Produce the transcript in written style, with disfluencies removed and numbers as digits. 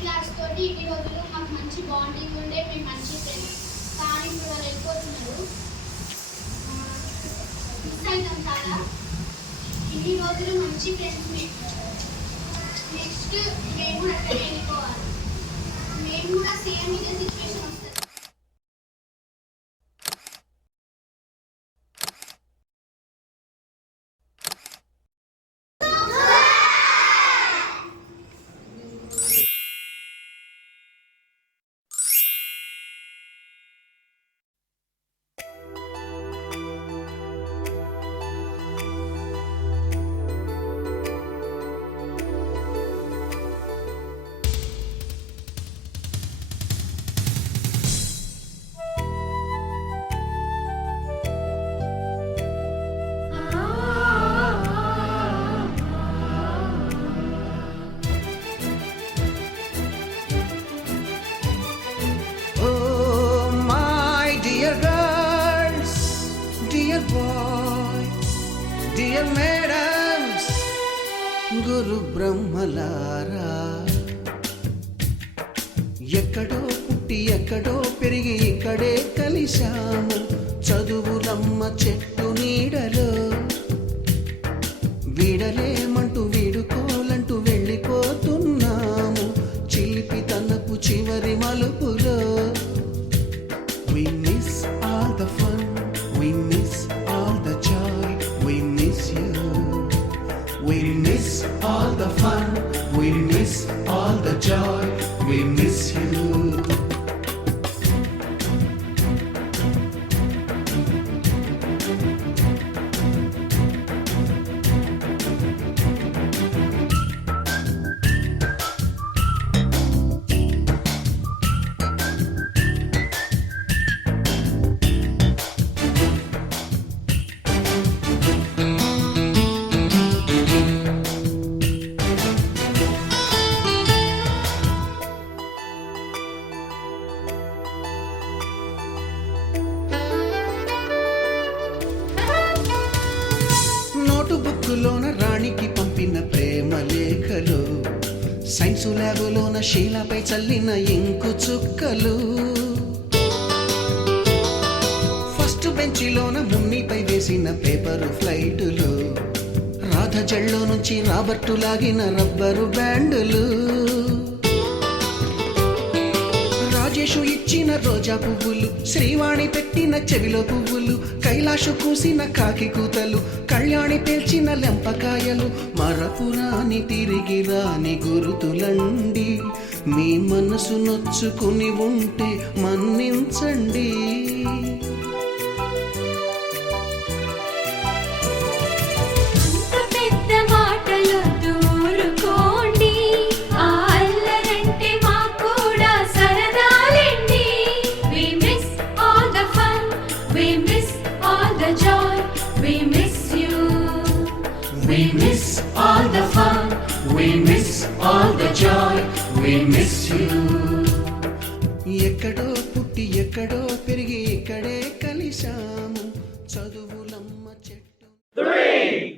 Class తోటి ఇన్ని రోజులు మాకు మంచి బాండింగ్ ఉండే మేము మంచి ఫ్రెండ్స్. కానీ ఇప్పుడు వాళ్ళు వెళ్ళిపోతున్నారు. మిస్ అవుతాం చాలా. ఇన్ని రోజులు మంచి ఫ్రెండ్స్. నెక్స్ట్ మేము అక్కడ వెళ్ళిపోవాలి. మేము కూడా సేమ్ ఇదే సిచ్యువేషన్ వస్తుంది. Dear madams, గురు బ్రహ్మలారా, ఎక్కడో పుట్టి ఎక్కడో పెరిగి ఇక్కడే కలిశాము. చదువులమ్మ చెట్టు నీడలో వీడలేమంటూ వీడుకోలంటూ వెళ్ళిపోతున్నాము. చిలిపి తనపు చివరి మలుపులో we miss all the fun, we miss all the joy, we miss you. We miss all the fun, we miss all the joy, we miss you. బుక్కులోన రాణికి పంపిన ప్రేమ లేఖలు, సైన్సు ల్యాబులోన శీలపై చల్లిన ఇంకు చుక్కలు, ఫస్ట్ బెంచిలోన మున్నిపై వేసిన పేపరు ఫ్లైటులు, రాధ జల్లో నుంచి రాబర్టు లాగిన rubber బ్యాండులు, Rajesh ఇచ్చిన రోజా పువ్వులు, శ్రీవాణి పెట్టిన చెవిలో పువ్వులు, కైలాషు కూసిన కాకి కూతలు, కళ్యాణి పేల్చిన లెంపకాయలు, మరపురాని తిరిగి రాని గురుతులండి. మీ మనసు నొచ్చుకుని ఉంటే మన్నించండి. We miss all the fun, we miss all the joy, we miss you. ఎక్కడో పుట్టి ఎక్కడో పెరిగి ఇక్కడే కలిశాము. చదువులమ్మ చెట్టు. 3